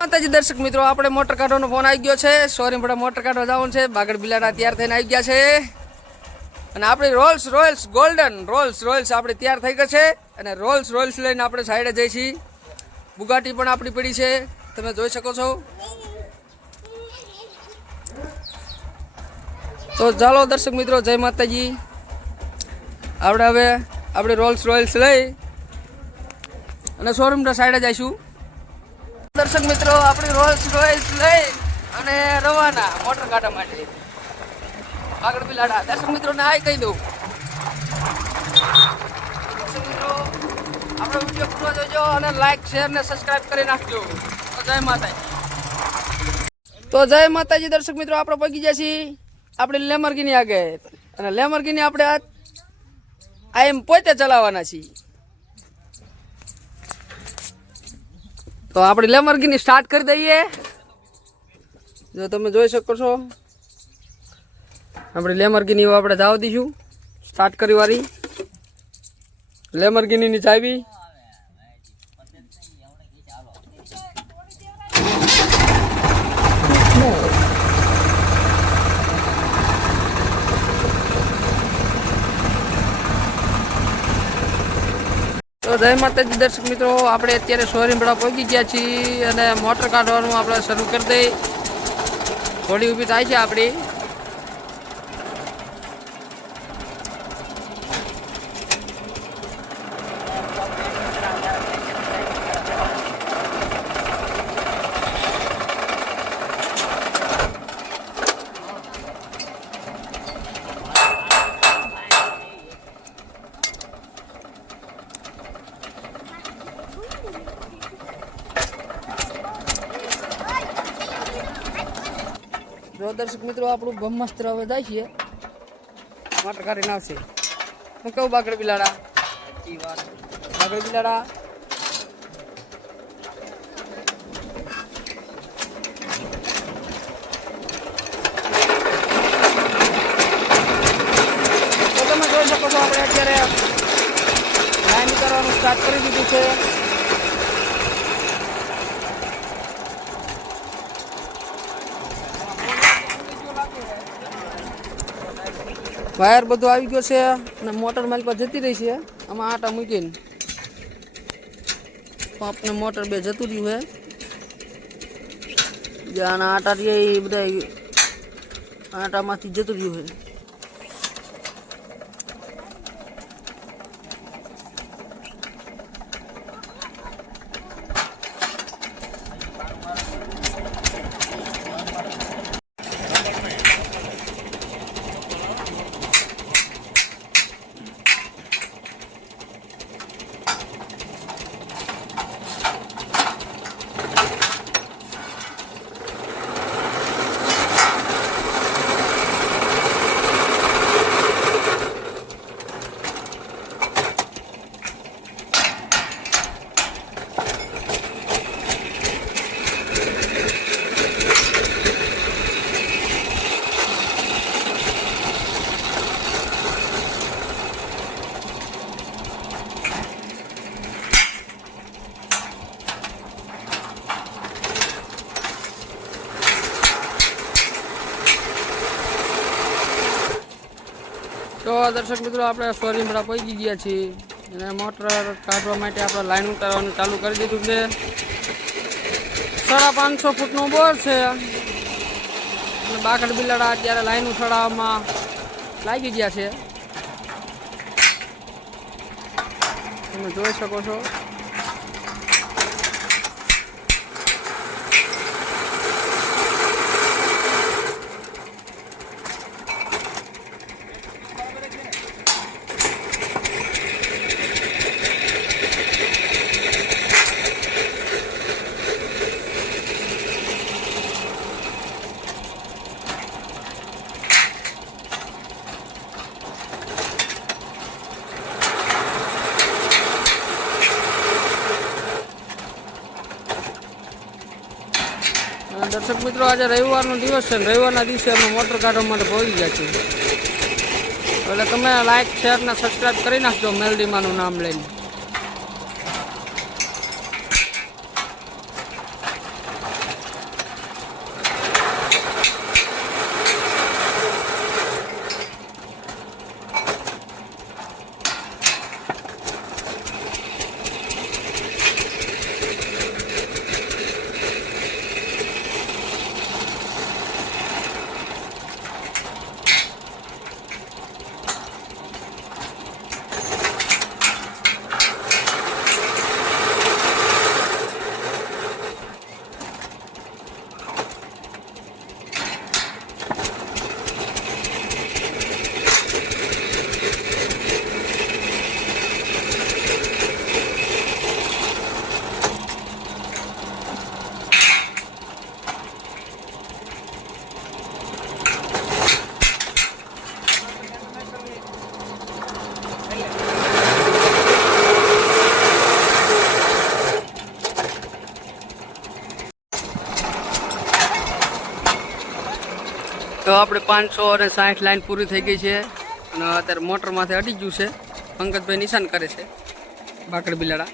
માતાજી દર્શક મિત્રો, આપણે મોટર કાઢવાનો ફોન આવી ગયો છે. શોરૂમ પર મોટર કાઢવા જવાનું છે. બાગડ બિલાડા તૈયાર થઈને આવી ગયા છે અને આપણી Rolls Royals golden Rolls Royals આપણે તૈયાર થઈ ગઈ છે અને રોલ્સ રોયલ્સ લઈને આપણે સાઈડે જઈશી. બુગાટી પણ આપણી પડી છે, તમે જોઈ શકો છો. તો ચાલો દર્શક મિત્રો, જય માતાજી. આપણે હવે આપણે રોલ્સ રોયલ્સ લઈ અને શોરૂમના સાઈડે જઈશું. દર્શક મિત્રો, આપણી રોલ્સ રોયલ્સ લઈ અને રવાના મોટર કાઢવા માટે આગળ બિલાડા. દર્શક મિત્રોને હાય કહી દઉં. દર્શક મિત્રો, આપણો વિડીયો પૂરો જોજો અને લાઈક શેર ને સબસ્ક્રાઇબ કરી નાખજો. તો જય માતાજી. તો જય માતાજી દર્શક મિત્રો, આપણે પગી ગયા છીએ આપણી લેમરગીની આગળ અને લેમરગીની આપણે આ પોતે ચલાવવાના છીએ. તો આપણે લેમરગીની સ્ટાર્ટ કરી દઈએ. જો તમે જોઈ શકો છો, આપણે લેમરગીની આપણે જાવ દઈશું સ્ટાર્ટ કરી વાળી લેમરગીની ચાવી. તો જય માતાજી દર્શક મિત્રો, આપણે અત્યારે શોરીમડા પહોંચી ગયા છીએ અને મોટર કાઢવાનું આપણે શરૂ કરી દઈએ. થોડી ઊભી થાય છે આપણી. જો દર્શક મિત્રો, આપણું બ્રહ્માસ્ત્ર હવે જાય છે મોટર કાઢીને આવશે. હું કહું બાગડ બિલાડા, બાગડ બિલાડા. તો તમે જોઈ શકો છો, આપણે અત્યારે લાઈન કરવાનું સ્ટાર્ટ કરી દીધું છે. વાયર બધું આવી ગયો છે અને મોટર મારી પાસે જતી રહી છે. આમાં આટા મૂકીને પંપને મોટર બે જતું રહ્યું છે. જે આના આટા રહ્યા એ બધા આટામાંથી જતું રહ્યું છે. તો દર્શક મિત્રો, આપણે શોરૂમમાં પહોંચી ગયા છીએ અને મોટર કાઢવા માટે આપણે લાઈન ઉતારવાનું ચાલુ કરી દીધું છે. 550 ફૂટનો બોર છે અને બાગડ બિલાડા અત્યારે લાઈન ઉઠાડવામાં લાગી ગયા છે. તમે જોઈ શકો છો. દર્શક મિત્રો, આજે રવિવારનો દિવસ છે. રવિવારના દિવસે અમે મોટર કાઢવા માટે પહોંચી ગયા છીએ. એટલે તમે લાઈક શેર ને સબસ્ક્રાઈબ કરી નાખજો મેલડીમાનું નામ લઈને. તો આપણે 560 લાઈન પૂરી થઈ ગઈ છે અને અત્યારે મોટરમાંથી અડી ગયું છે. પંકજભાઈ નિશાન કરે છે બાકડ બિલાડા.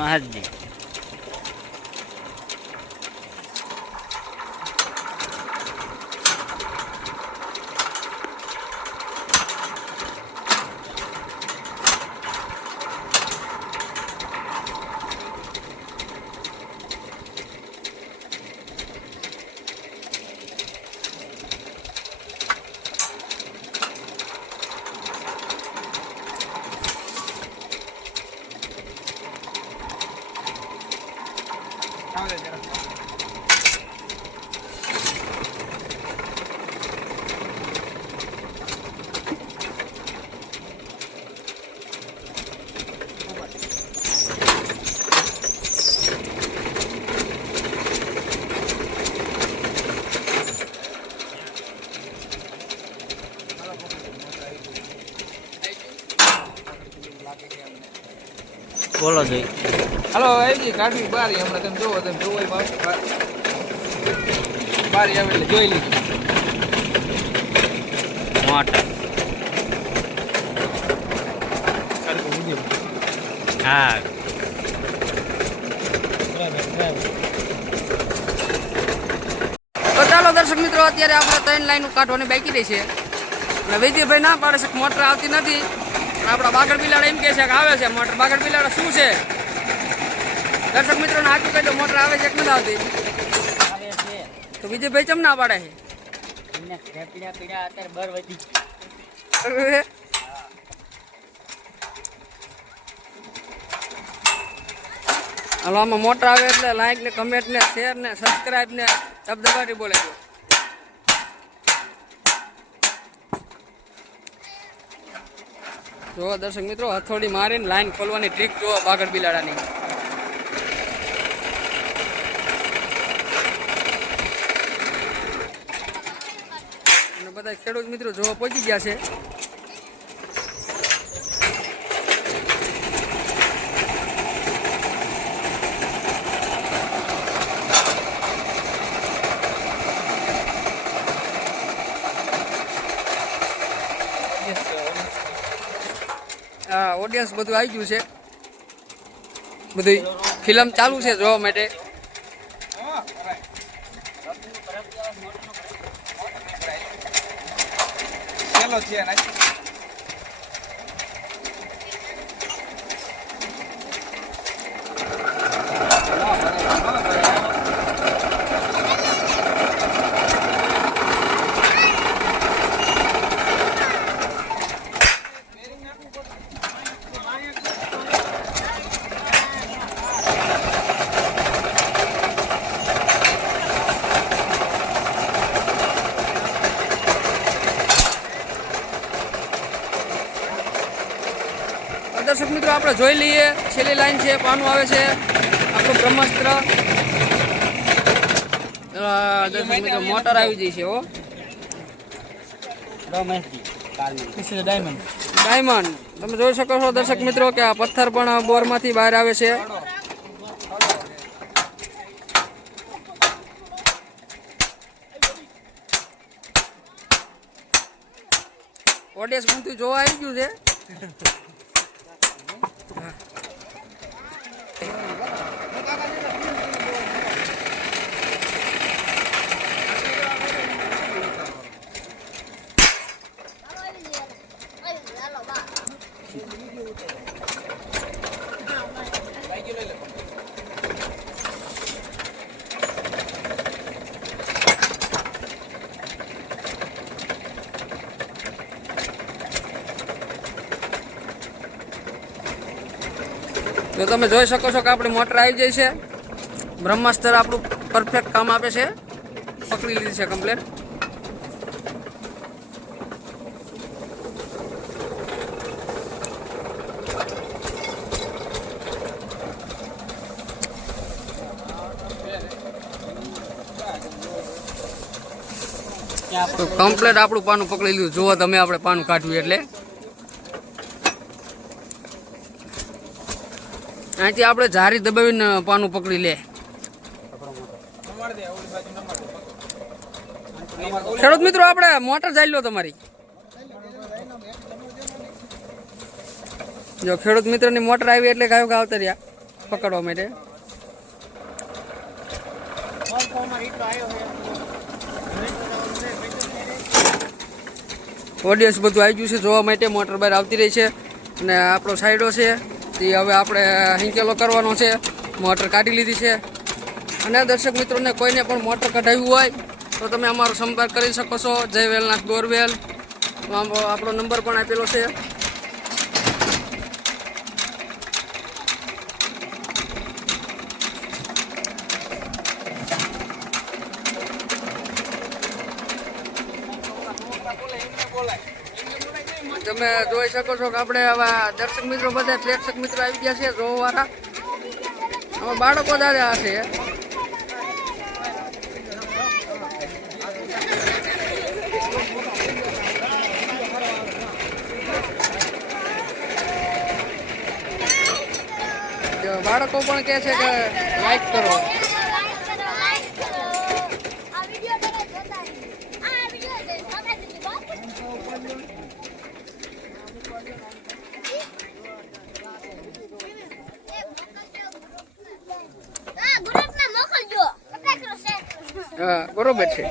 મહાજી બોલો જોઈ. હાલો આવી કાઢવી બારી હમણાં તમે જોવો બારી આવે એટલે જોઈ લીધી મોટર. હા તો ચાલો દર્શક મિત્રો, અત્યારે આપણે 3 લાઈનો કાઢવાની બાકી રહી છે અને વિજયભાઈ ના પાડે છે કે મોટર આવતી નથી. આપણા બાગડ બિલાડા એમ કહે છે કે આવે છે મોટર. બાગડ બિલાડા શું છે દર્શક મિત્રોને સાચું કહી દો, મોટર આવે છે કે નથી આવતી? તો વિજયભાઈ ચમ ના પાડે છે? હાલો, આમાં મોટર આવે એટલે લાઈક ને કમેન્ટ ને શેર ને સબસ્ક્રાઈબ ને દબદબાટી બોલે છે. જો દર્શક મિત્રો, હથોડી મારીને લાઈન ખોલવાની ટ્રીક જુઓ બાગડ બિલાડાની. અને બધા ખેડૂત મિત્રો જોવા પહોંચી ગયા છે. ઓડિયન્સ બધું આવી ગયું છે, બધી ફિલ્મ ચાલુ છે જોવા માટે. દર્શક મિત્રો આપણે જોઈ લઈએ, છેલ્લી લાઈન છે, પાનું આવે છે આપણું બ્રહ્માસ્ત્ર. દર્શક મિત્રો મોટર આવી જઈ છે. હો ડાયમંડ તમે જોઈ શકો છો દર્શક મિત્રો કે આ પથ્થર પણ બોરમાંથી બહાર આવે છે. ઓડિયન્સ માંથી જોવા આવી ગયું છે. તો તમે જોઈ શકો છો કે આપણી મોટર આવી જાય છે. બ્રહ્માસ્ત્ર આપણું પરફેક્ટ કામ આપે છે. પકડી લીધી છે કમ્પ્લેટ. તો કમ્પ્લેટ આપણું પાનું પકડી લીધું. જુઓ તમે આપણે પાનું કાઢ્યું એટલે અહીંથી આપણે જારી દબાવીને પાનું પકડી લે. ખેડૂત મિત્રો આપણે મોટર ચાલી લો તમારી. જો ખેડૂત મિત્રની મોટર આવી એટલે ગાયો આવતા રહ્યા પકડવા માટે. ઓડિયન્સ બધું આવી ગયું છે જોવા માટે. મોટર બહાર આવતી રહી છે અને આપણો સાઈડો છે તે હવે આપણે હિંકેલો કરવાનો છે. મોટર કાઢી લીધી છે. અને દર્શક મિત્રોને કોઈને પણ મોટર કઢાવ્યું હોય તો તમે અમારો સંપર્ક કરી શકો છો. જય વેલનાથ બોરવેલ આપણો નંબર પણ આપેલો છે. તમે જોઈ શકો છો કે આપણે હવે દર્શક મિત્રો બધા પ્રેક્ષક મિત્રો આવી ગયા છે જોવાવાળા. હવે બાળકો જ આવ્યા હશે. બાળકો પણ કહે છે કે લાઈક કરો. હા બરોબર છે.